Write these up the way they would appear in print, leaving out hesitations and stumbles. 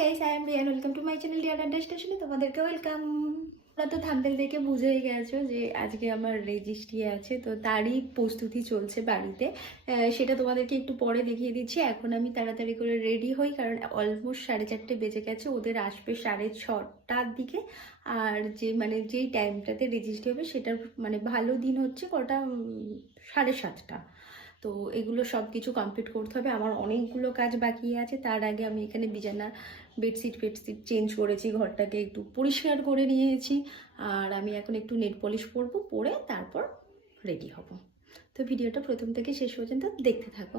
Guys, I am Riyan. Welcome to my channel Riyan স্টেশনে তোমাদেরকে welcome. তোমরা তো থাম্বনেল দেখে বুঝেই গেছো যে আজকে আমার রেজিস্ট্রি আছে, তো তারই প্রস্তুতি চলছে বাড়িতে। সেটা তোমাদেরকে একটু পরে দেখিয়ে দিচ্ছি। এখন আমি তাড়াতাড়ি করে রেডি হই, কারণ অলমোস্ট 4:30 বেজে গেছে। ওদের আসবে 6:30টার দিকে। আর যেই টাইমটাতে রেজিস্ট্রি হবে সেটার ভালো দিন হচ্ছে কটা, 7:30। তো এগুলো সব কিছু কমপ্লিট করতে হবে। আমার অনেকগুলো কাজ বাকি আছে। তার আগে আমি এখানে বিছানা বেডশিট চেঞ্জ করেছি, ঘরটাকে একটু পরিষ্কার করে নিয়েছি। আর আমি এখন একটু নেল পলিশ করবো, পরে তারপর রেডি হব। তো ভিডিওটা প্রথম থেকে শেষ পর্যন্ত দেখতে থাকো।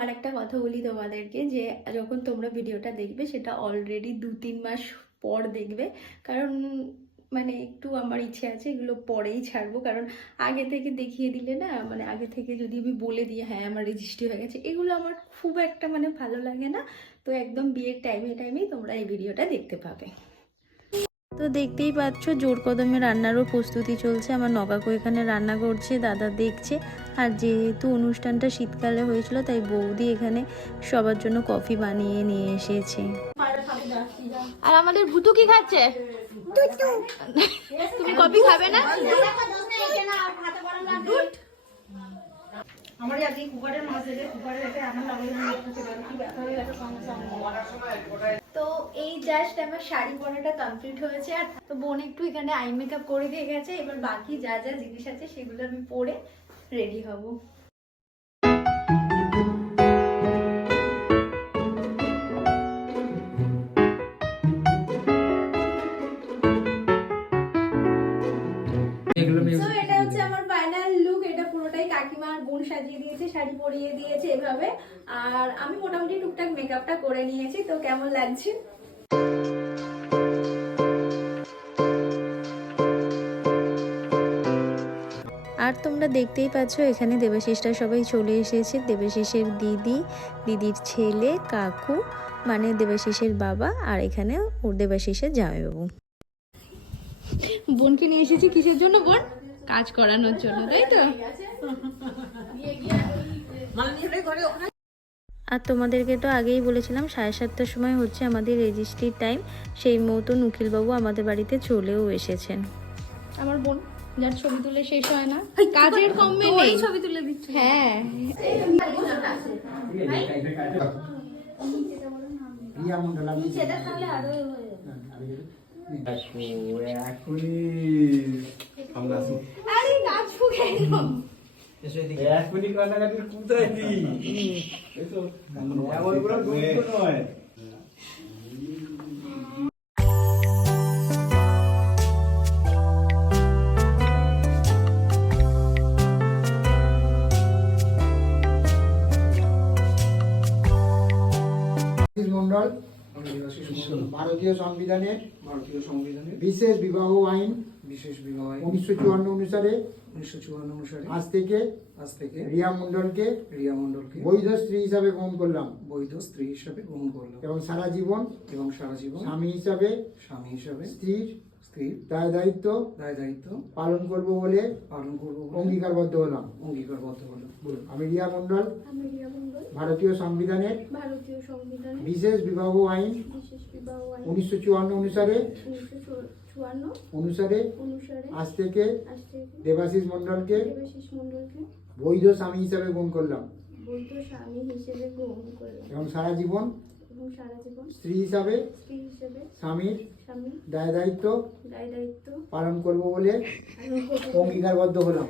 আর একটা কথা বলি তোমাদেরকে, যে যখন তোমরা ভিডিওটা দেখবে সেটা অলরেডি 2-3 মাস পর দেখবে। কারণ একটু আমার ইচ্ছে আছে এগুলো পরেই ছাড়বো। কারণ আগে থেকে দেখিয়ে দিলে না, আগে থেকে যদি আমি বলে দিই হ্যাঁ আমার রেজিস্ট্রি হয়ে গেছে, এগুলো আমার খুব একটা ভালো লাগে না। তো একদম বিয়ের টাইমেই তোমরা এই ভিডিওটা দেখতে পাবে। তো দেখতেই পাচ্ছ জোর কদমে রান্নারও প্রস্তুতি চলছে। আমার নকাকু এখানে রান্না করছে, দাদা দেখছে। আর যেহেতু অনুষ্ঠানটা শীতকালে হয়েছিল, তাই বৌদি এখানে সবার জন্য কফি বানিয়ে নিয়ে এসেছে। আর আমাদের ভুতু কি খাচ্ছে? তুমি কফি খাবে না? তো এই জাস্ট আমার শাড়ি পরাটা কমপ্লিট হয়েছে। আর তো বোন একটু এখানে আই মেকআপ করে দিয়ে গেছে। এবার বাকি যা যা জিনিস আছে সেগুলো আমি পরে রেডি হব। এটা হচ্ছে আমার ফাইনাল লুক। এটা পুরোটাই কাকিমা আর বোন সাজিয়ে দিয়েছে, শাড়ি পরিয়ে দিয়েছে এভাবে। আর আমি মোটামুটি টুকটাক মেকআপটা করে নিয়েছি। তো কেমন লাগছে? আর তোমরা দেখতেই পাচ্ছ এখানে দেবাশিসরা সবাই চলে এসেছে। দেবাশিসের দিদির ছেলে, কাকু দেবাশিসের বাবা, আর এখানে ওর দেবাশিসের জামাইবাবু। বোনকে নিয়ে এসেছি কিসের জন্য? বোন কাজ করানোর জন্য, তাই তো? আর তোমাদেরকে তো আগেই বলেছিলাম 7:30টার সময় হচ্ছে আমাদের রেজিস্ট্রির টাইম। সেই মতন উকিলবাবু আমাদের বাড়িতে চলেও এসেছেন। আমার বোন যার ছবি তুলে শেষ হয় না, কাজের কমে নেই, ছবি তুলে দিচ্ছে। হ্যাঁ, মন্ডল ভারতীয় সংবিধানের বিশেষ বিবাহ আইন 1954 অনুসারে আজ থেকে রিয়া মন্ডলকে বৈধ স্ত্রী হিসাবে গ্রহণ করলাম এবং সারা জীবন স্বামী হিসাবে স্ত্রীর দায় দায়িত্ব পালন করব বলে অঙ্গীকারবদ্ধ হলাম। আমি রিয়া মন্ডল ভারতীয় সংবিধানের বিশেষ বিবাহ আইন 1954 অনুসারে আজ থেকে দেবাশিস মন্ডলকে বৈধ স্বামী হিসাবে গ্রহণ করলাম এবং সারা জীবন স্ত্রী হিসাবে স্বামীর দায় দায়িত্ব পালন করব বলে অঙ্গীকারবদ্ধ হলাম।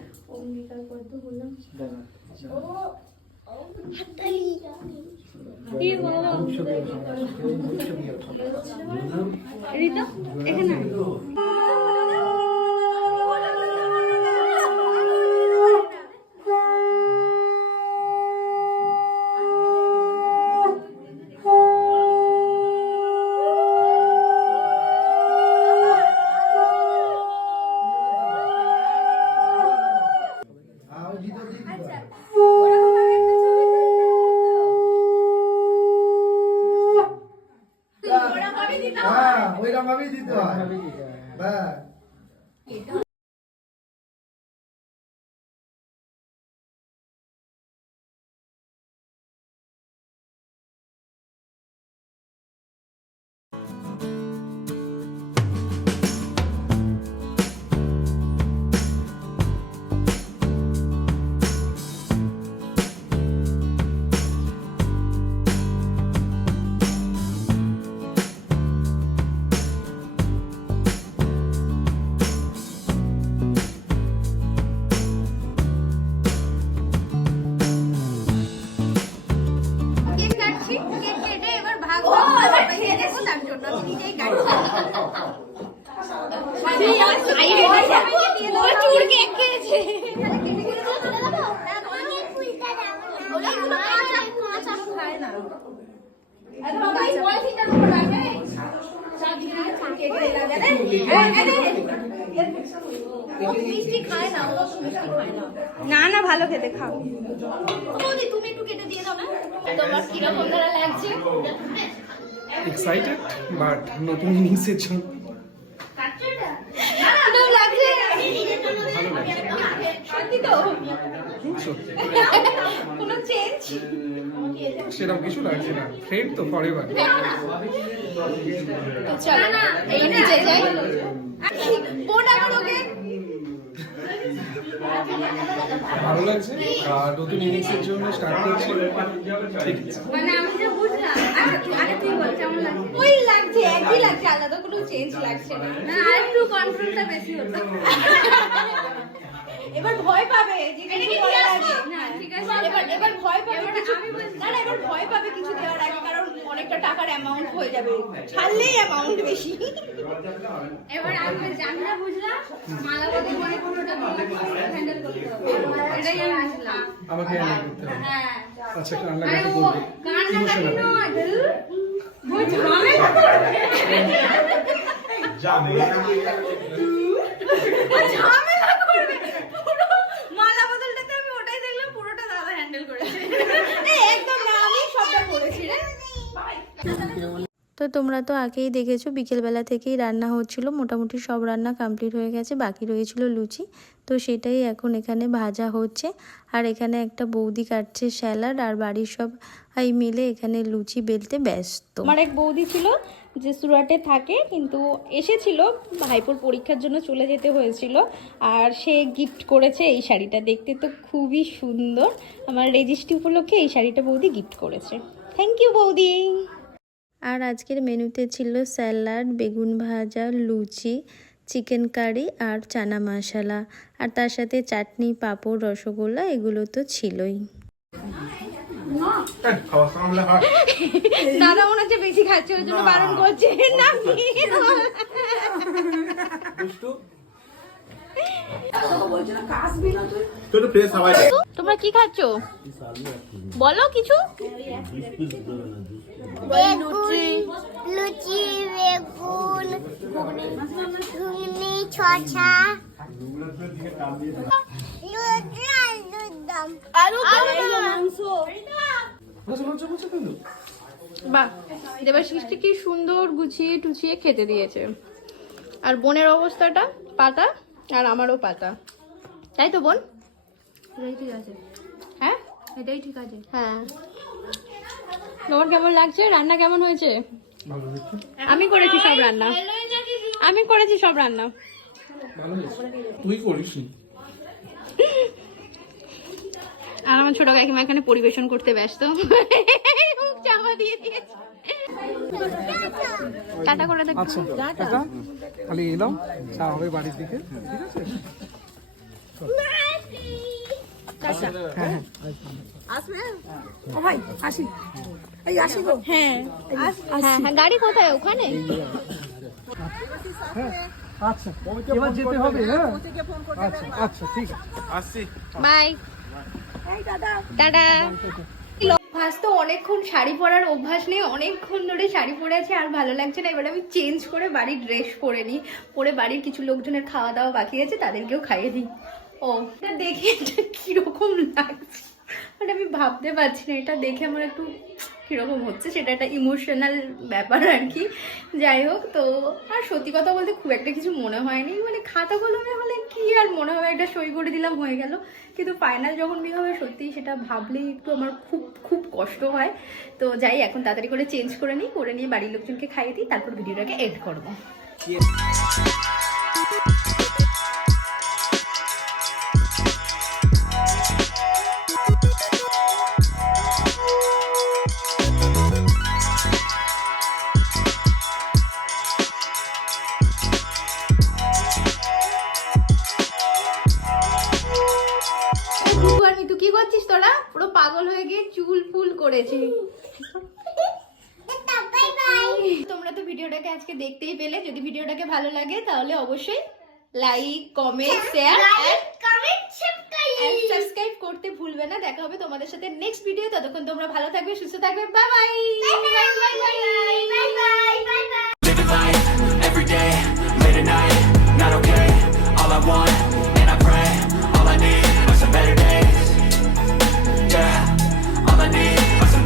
ওইরকম ভাবেই দিতে হয়। এবার খেয়ে দেখো তার জন্য আমি নিজেই গাড়ি প্রচুর কেক খেয়েছে। না না ভালো খেতে খাও। তুমি একটু কেটে দিয়ে দাও না। তোমার কিরকম ধরা লাগছে? এক্সাইটেড বাট নতুন ইনিংসের জন্য ভালো লাগছে সত্যি তো? সত্যি কোনো চেঞ্জ? সেরকম কিছু লাগছে না, ফ্রেন্ড তো ফরএভার। চলো না এই নিচে যাই। বোন আমার ওকে ভালো লাগছে আর নতুন ইনিংসের জন্য স্টার্ট করছি। ঠিক আছে, মানে আমি যে বুঝলাম আগে তুই বল কেমন লাগছে? ওই লাগছে, একই লাগছে, আলাদা কোনো চেঞ্জ লাগছে না। না আর একটু কনফিডেন্সটা বেশি হতো। এবার ভয় পাবে যে কিছু করার আগে। না ঠিক আছে, এবার ভয় পাবে কিছু। না না এবার ভয় পাবে কিছু দেওয়ার আগে, কারণ অনেকটা টাকার অ্যামাউন্ট হয়ে যাবে, ছাড়লেই অ্যামাউন্ট বেশি। এবার আমি জানলা বুঝলাম মালা বদল মানে কোনোটা হ্যান্ডেল করতে হবে, এটাই আমি বুঝলাম। আমাকে হ্যান্ডেল করতে হবে। হ্যাঁ আচ্ছা, কান্নাকাটি করবে, ইমোশনাল। মালা বদলটাতে আমি ওটাই দেখলাম, পুরোটা দাদা হ্যান্ডেল করেছে। একদম না, আমি সবটা করেছি রে। তো তোমরা তো আগেই দেখেছো বিকেলবেলা থেকেই রান্না হচ্ছিল, মোটামুটি সব রান্না কমপ্লিট হয়ে গেছে, বাকি রয়েছিল লুচি। তো সেটাই এখন এখানে ভাজা হচ্ছে, আর এখানে একটা বৌদি কাটছে স্যালাড, আর বাড়ির সব মিলে এখানে লুচি বেলতে ব্যস্ত। আমার এক বৌদি ছিল যে সুরাটে থাকে, কিন্তু এসেছিল ভাইপোর পরীক্ষার জন্য চলে যেতে হয়েছিল, আর সে গিফট করেছে এই শাড়িটা। দেখতে তো খুবই সুন্দর, আমার রেজিস্ট্রি উপলক্ষে এই শাড়িটা বৌদি গিফট করেছে। থ্যাংক ইউ বৌদি। আর আজকের মেনুতে ছিল স্যালাড, বেগুন ভাজা, লুচি, চিকেন কারি আর চানা মশলা, আর তার সাথে চাটনি, পাঁপড়, রসগোল্লা, এগুলো তো ছিলই। দাদা মনে হচ্ছে বেশি খাচ্ছে, ওই জন্য বারণ করছে না। তোমরা কি খাচ্ছ বলো কিছু? লুচি, বেগুন, ঘুগনি, ছচা, বাহ, দেবাশিসটি কি সুন্দর গুছিয়ে টুছিয়ে খেতে দিয়েছে। আর বোনের অবস্থাটা পাতা, আর আমারও পাতা, তাই তো বোন? এটাই ঠিক আছে, হ্যাঁ এটাই ঠিক আছে। হ্যাঁ, তোমার কেমন লাগছে? রান্না কেমন হয়েছে? ভালো হয়েছে, আমি করেছি সব রান্না, আমি করেছি সব রান্না। ভালো হয়েছে, তুই করিস নি। আর আমার ছোট কাকিমা এখানে পরিবেশন করতে ব্যস্ত, মুখ চাপা দিয়ে দিয়েছে। টাটা করে দেখ। আচ্ছা টাকা, খালি এলাম, চা হবে বাড়ির দিকে, ঠিক আছে? হ্যাঁ হ্যাঁ, গাড়ি কোথায়? ওখানে। আচ্ছা, এবার যেতে হবে। হ্যাঁ আচ্ছা আচ্ছা ঠিক আছে, বাই, টাটা। অভ্যাস তো অনেকক্ষণ শাড়ি পরার অভ্যাস নেই, অনেকক্ষণ ধরে শাড়ি পরে আছে, আর ভালো লাগছে না। এবার আমি চেঞ্জ করে বাড়ির ড্রেস পরে নিই, পরে বাড়ির কিছু লোকজনের খাওয়া দাওয়া বাকি আছে, তাদেরকেও খাইয়ে দিই। ও এটা দেখে এটা কিরকম লাগছে, মানে আমি ভাবতে পারছি না, এটা দেখে আমার একটু কীরকম হচ্ছে, সেটা একটা ইমোশনাল ব্যাপার আর কি। যাই হোক, তো আর সত্যি কথা বলতে খুব একটা কিছু মনে হয়নি, মানে খাতা কলমে হলে কি আর মনে হবে, একটা সই করে দিলাম হয়ে গেল, কিন্তু ফাইনাল যখন বিয়ে হবে সত্যি সেটা ভাবলেই একটু আমার খুব খুব কষ্ট হয়। তো যাই, এখন তাড়াতাড়ি করে চেঞ্জ করে নিই, করে নিয়ে বাড়ির লোকজনকে খাইয়ে দিই, তারপর ভিডিওটাকে এড করবো। কি করছিস তোরা? পুরো পাগল হয়ে গিয়ে চুল ফুল করেছি। ভিডিওটাকে আজকে দেখতেই পেলে। যদি ভিডিওটাকে ভালো লাগে তাহলে অবশ্যই like, comment, share and subscribe করতে ভুলবে না। দেখা হবে তোমাদের সাথে নেক্সট ভিডিও। ততক্ষণ তোমরা ভালো থাকবে, সুস্থ থাকবে। Bye bye.